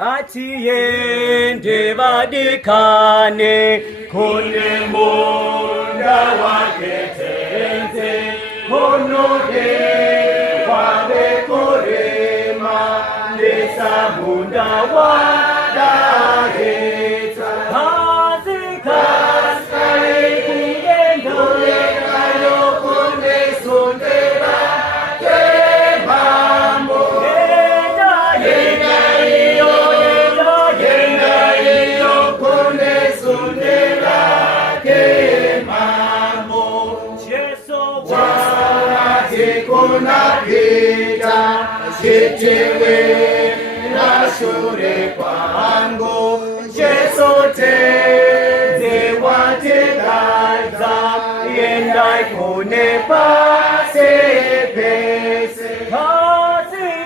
Atiende vadikane kone munda waketenze konode wabe korema lesa munda wadaheta hazikaskai kungendo lekayo kone sondera kemambo Napita chitewe na shure kwangu Jesu teze watekaza yendai kune pase pese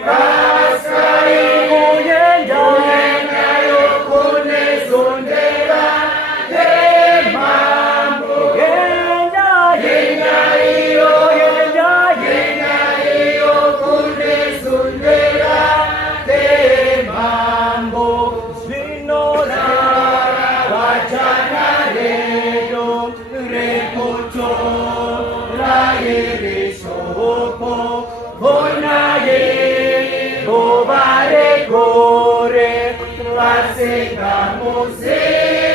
kaskai kuyenda yokune sondera mambo yenda iyo Gore, la sega mose.